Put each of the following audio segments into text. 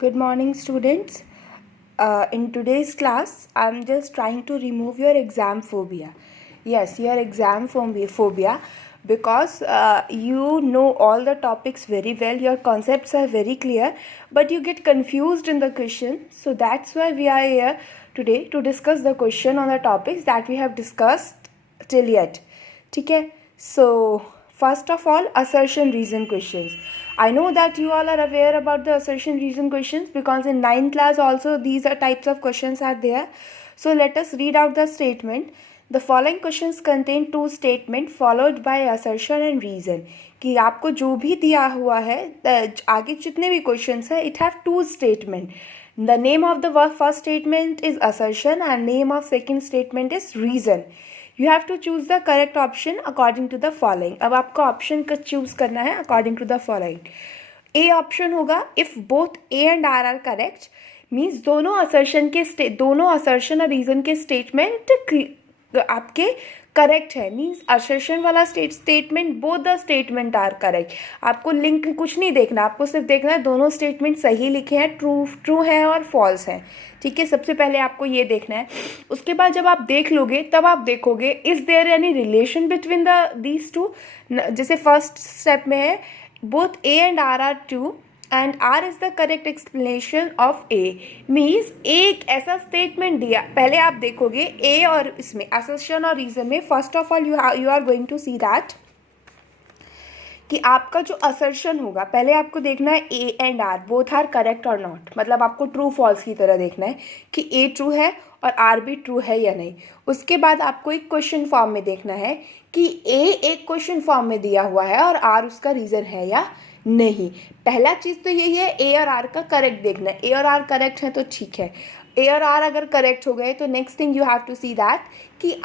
Good morning, students. In today's class, I'm just trying to remove your exam phobia. Yes, your exam phobia, because you know all the topics very well, your concepts are very clear, but you get confused in the question. So that's why we are here today to discuss the question on the topics that we have discussed till yet. Okay? So first of all, assertion reason questions. I know that you all are aware about the assertion reason questions because in 9th class also these are types of questions are there. So let us read out the statement. The following questions contain two statement followed by assertion and reason. कि आपको जो भी दिया हुआ है आगे जितने भी क्वेश्चंस है it have two statement. The name of the first statement is assertion and name of second statement is reason. You have to choose the correct option according to the following. अब आपको option का choose करना है according to the following. A option होगा if both A and R are correct means दोनों assertion और reason के statement आपके करेक्ट है. मीन्स असर्शन वाला statement both the statement are correct. आपको लिंक कुछ नहीं देखना, आपको सिर्फ देखना है दोनों स्टेटमेंट सही लिखे हैं, ट्रू है और फॉल्स है. ठीक है, सबसे पहले आपको ये देखना है. उसके बाद जब आप देख लोगे तब आप देखोगे is there any relation between these two. जैसे फर्स्ट स्टेप में है both A and R are true and R is the correct explanation of A. Means एक ऐसा स्टेटमेंट दिया. पहले आप देखोगे A और इसमें assertion और reason में first of all you are going to see that कि आपका जो असर्शन होगा पहले आपको देखना है A and R both are correct और नॉट. मतलब आपको ट्रू फॉल्स की तरह देखना है कि ए ट्रू है और आर भी ट्रू है या नहीं. उसके बाद आपको एक क्वेश्चन फॉर्म में देखना है कि ए एक क्वेश्चन फॉर्म में दिया हुआ है और आर उसका रीज़न है या नहीं. पहला चीज़ तो यही है ए और आर का करेक्ट देखना है. ए और आर करेक्ट है तो ठीक है. ए और आर अगर करेक्ट हो गए तो next thing you have to see that कि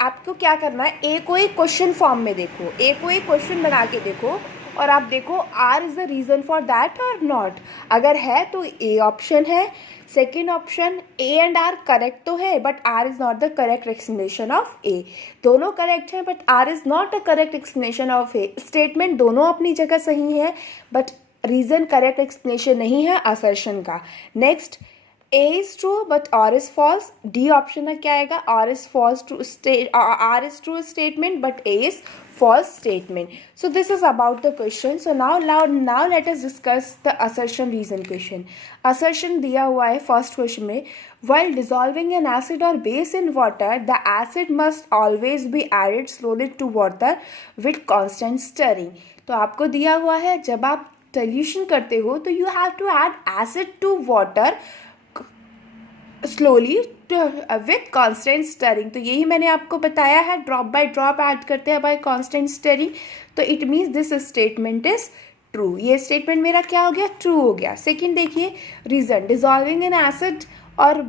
आपको क्या करना है. ए को एक क्वेश्चन फॉर्म में देखो, ए को एक क्वेश्चन बना के देखो और आप देखो R is the reason for that और नॉट. अगर है तो ए ऑप्शन है. Second option A and R correct तो है but R is not the correct explanation of A. दोनों करेक्ट हैं but R is not a correct explanation of A. Statement दोनों अपनी जगह सही है बट रीज़न करेक्ट एक्सप्लेनेशन नहीं है असर्शन का. Next A is true but R is false. D option में क्या आएगा? R is false to state R is true statement but A is false statement. So this is about the question. So now let us discuss the assertion reason question. Assertion दिया हुआ है first question में. While dissolving an acid or base in water, the acid must always be added slowly to water with constant stirring. तो आपको दिया हुआ है जब आप सॉल्यूशन करते हो तो you have to add acid to water slowly with constant stirring. तो यही मैंने आपको बताया है, ड्रॉप बाय ड्रॉप ऐड करते हैं बाय कॉन्स्टेंट स्टरिंग. तो it means this statement is true. ये स्टेटमेंट मेरा क्या हो गया? ट्रू हो गया. सेकेंड देखिए रीजन. डिजॉल्विंग एन एसिड और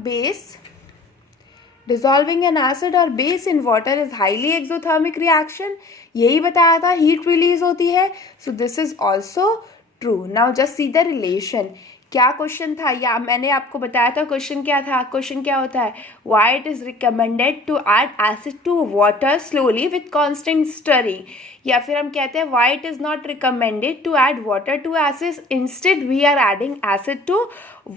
base in water is highly exothermic reaction. यही बताया था, हीट रिलीज होती है. So this is also true. Now just see the relation. क्या क्वेश्चन था या मैंने आपको बताया था क्वेश्चन क्या था. क्वेश्चन क्या होता है? Why it is recommended to add acid to water slowly with constant stirring. या फिर हम कहते हैं why it is not recommended to add water to acid, instead we are adding acid to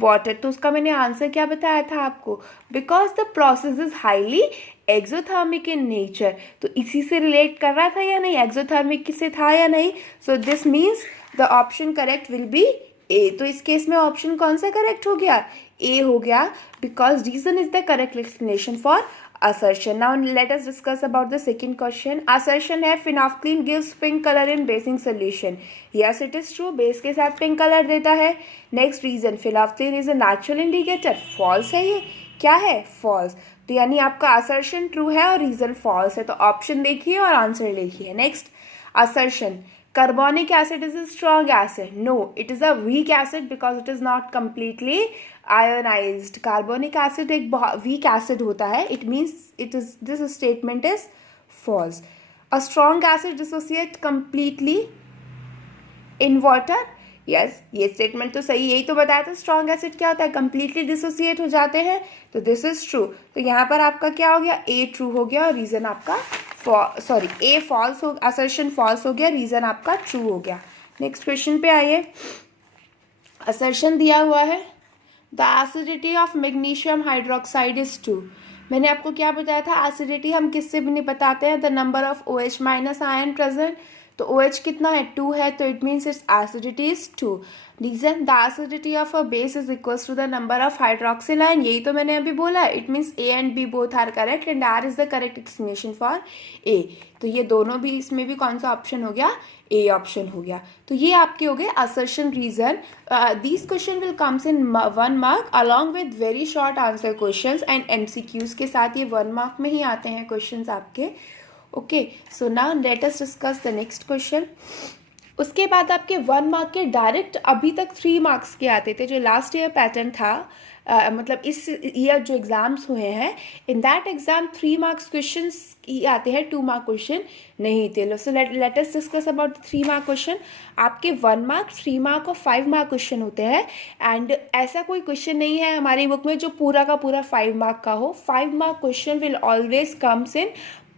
water. तो उसका मैंने आंसर क्या बताया था आपको? Because the process is highly exothermic in nature. तो इसी से रिलेट कर रहा था या नहीं? एक्सोथर्मिक से था या नहीं? So this means the option correct will be A. तो इस केस में ऑप्शन कौन सा करेक्ट हो गया? ए हो गया because reason is the correct explanation for assertion. Now let us discuss about the second question. Assertion है phenolphthalein gives pink color in basing solution. Yes, it is true. Base के साथ pink colour देता है. Next reason phenolphthalein is a natural indicator. False है. ये क्या है? False. तो यानी आपका assertion ट्रू है और रीजन फॉल्स है. तो ऑप्शन देखिए और आंसर लिखिए. Next assertion. Carbonic acid is a strong acid. No, it is a weak acid because it is not completely ionized. Carbonic acid एक weak acid होता है. It means this statement is false. A strong acid dissociate completely in water. Yes, ये statement तो सही. यही तो बताया था स्ट्रॉन्ग एसिड क्या होता है? कंप्लीटली डिसोसिएट हो जाते हैं. तो दिस इज ट्रू. तो यहाँ पर आपका क्या हो गया? ए ट्रू हो गया और रीजन आपका ए फॉल्स हो, असर्शन फॉल्स हो गया, रीजन आपका ट्रू हो गया. नेक्स्ट क्वेश्चन पे आइए. असर्शन दिया हुआ है the acidity of magnesium hydroxide is 2। मैंने आपको क्या बताया था, एसिडिटी हम किससे भी नहीं बताते हैं, the number of OH minus ion present. तो OH कितना है, 2 है, तो it means it's acidity is 2। Reason, the acidity of a base is equals to the number of hydroxyl ion, यही तो मैंने अभी बोला। It means A and B both are correct and R is the correct explanation for A। तो ये दोनों भी, इसमें भी कौन सा ऑप्शन हो गया, A ऑप्शन हो गया। तो ये आपके हो गए assertion reason. These question will comes in 1 mark along with very short answer questions and MCQs के साथ, ये 1 मार्क में ही आते हैं क्वेश्चंस आपके। Okay, so now let us discuss the next question. उसके बाद आपके 1 मार्क के डायरेक्ट अभी तक 3 मार्क्स के आते थे, जो लास्ट ईयर पैटर्न था, मतलब इस ईयर जो एग्जाम्स हुए हैं, in that exam 3 marks questions ही आते हैं, 2 मार्क क्वेश्चन नहीं थे। So let us discuss about 3 mark question. आपके 1 मार्क, 3 मार्क और 5 मार्क क्वेश्चन होते हैं। एंड ऐसा कोई क्वेश्चन नहीं है हमारी बुक में जो पूरा का पूरा 5 मार्क का हो। 5 mark question will always comes in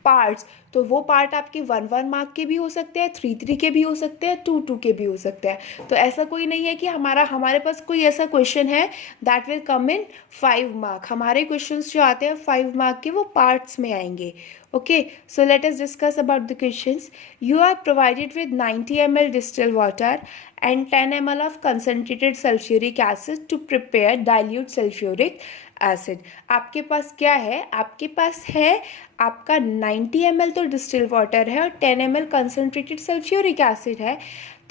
parts. तो वो पार्ट आपके 1 मार्क के भी हो सकते हैं, 3 के भी हो सकते हैं, 2 के भी हो सकते हैं। तो ऐसा कोई नहीं है कि हमारे पास कोई ऐसा क्वेश्चन है that will come in 5 mark. हमारे क्वेश्चंस जो आते हैं 5 मार्क के, वो पार्ट्स में आएंगे। Okay, so let us discuss about the questions. You are provided with 90 ml distilled water and 10 ml of concentrated sulfuric acid to prepare dilute sulfuric acid. आपके पास क्या है, आपके पास है आपका 90 ml तो डिस्टिल वाटर है और 10 ml कंसनट्रेटेड सल्फ्यूरिक एसिड है।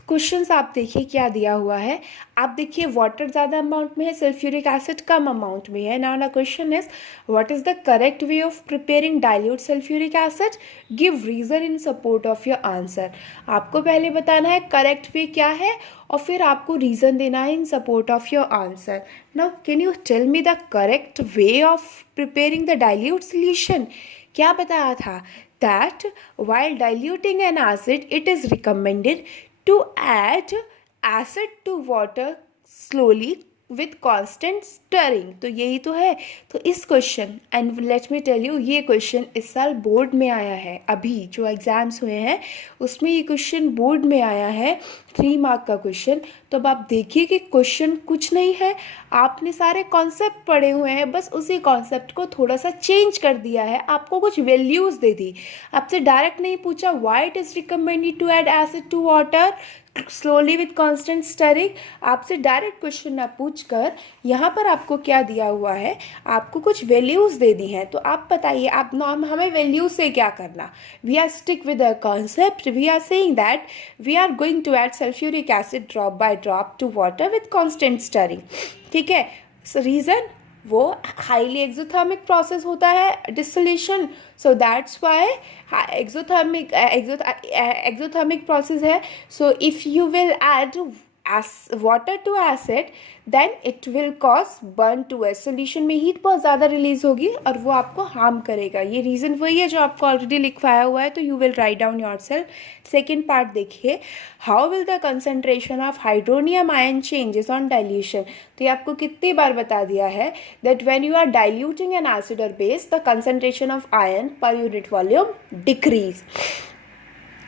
क्वेश्चंस आप देखिए क्या दिया हुआ है। आप देखिए वाटर ज़्यादा अमाउंट में है, सल्फ्यूरिक एसिड कम अमाउंट में है। Now the question is what is the correct way of preparing dilute sulphuric acid, give reason in support of your answer. आपको पहले बताना है करेक्ट वे क्या है और फिर आपको रीजन देना है in support of your answer. Now can you tell me the correct way of preparing the dilute solution. क्या बताया था, that while diluting an acid it is recommended to add acid to water slowly with constant stirring। तो यही तो है। तो इस question, and let me tell you, ये क्वेश्चन इस साल बोर्ड में आया है। अभी जो एग्जाम्स हुए हैं उसमें ये क्वेश्चन बोर्ड में आया है, 3 मार्क का क्वेश्चन। तो अब आप देखिए कि क्वेश्चन कुछ नहीं है, आपने सारे कॉन्सेप्ट पढ़े हुए हैं, बस उसी कॉन्सेप्ट को थोड़ा सा चेंज कर दिया है, आपको कुछ वैल्यूज़ दे दी। आपसे डायरेक्ट नहीं पूछा why it is recommended to add acid to water slowly with constant stirring. आपसे डायरेक्ट क्वेश्चन ना पूछकर यहाँ पर आपको क्या दिया हुआ है, आपको कुछ वैल्यूज़ दे दी हैं। तो आप बताइए, आप हमें वैल्यूज से क्या करना। We are stick with a concept, we are saying that we are going to add sulphuric acid drop by drop to water with constant stirring. ठीक है, रीज़न वो हाईली एक्सोथर्मिक प्रोसेस होता है distillation, so that's why exothermic process है। So if you will add water to acid then it will cause burn to us. Solution में heat बहुत ज़्यादा release होगी और वो आपको हार्म करेगा। ये रीज़न वही है जो आपको ऑलरेडी लिखवाया हुआ है, तो you will write down yourself. Second part देखिए, how will the concentration of hydronium ion changes on dilution. तो ये आपको कितनी बार बता दिया है that when you are diluting an acid और base the concentration of ion per unit volume decrease.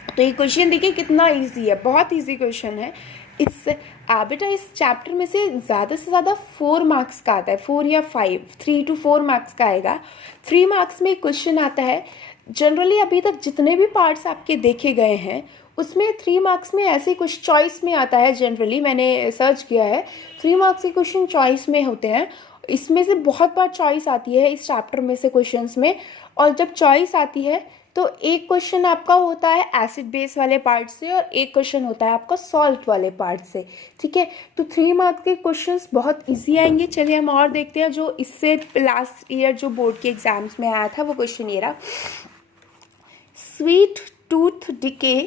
तो ये क्वेश्चन देखिए कितना ईजी है, बहुत ईजी क्वेश्चन है। बेटा इस चैप्टर में से ज़्यादा 4 मार्क्स का आता है, 4 या 5, 3 to 4 मार्क्स का आएगा। 3 मार्क्स में क्वेश्चन आता है। जनरली अभी तक जितने भी पार्ट्स आपके देखे गए हैं उसमें 3 मार्क्स में ऐसे कुछ चॉइस में आता है। जनरली मैंने सर्च किया है, 3 मार्क्स के क्वेश्चन चॉइस में होते हैं। इसमें से बहुत बार चॉइस आती है इस चैप्टर में से क्वेश्चंस में। और जब चॉइस आती है तो एक क्वेश्चन आपका होता है एसिड बेस वाले पार्ट से और एक क्वेश्चन होता है आपका सॉल्ट वाले पार्ट से। ठीक है, तो 3 मार्क्स के क्वेश्चंस बहुत इजी आएंगे। चलिए हम और देखते हैं जो इससे लास्ट ईयर जो बोर्ड के एग्जाम्स में आया था वो क्वेश्चन ये रहा। Sweet tooth decay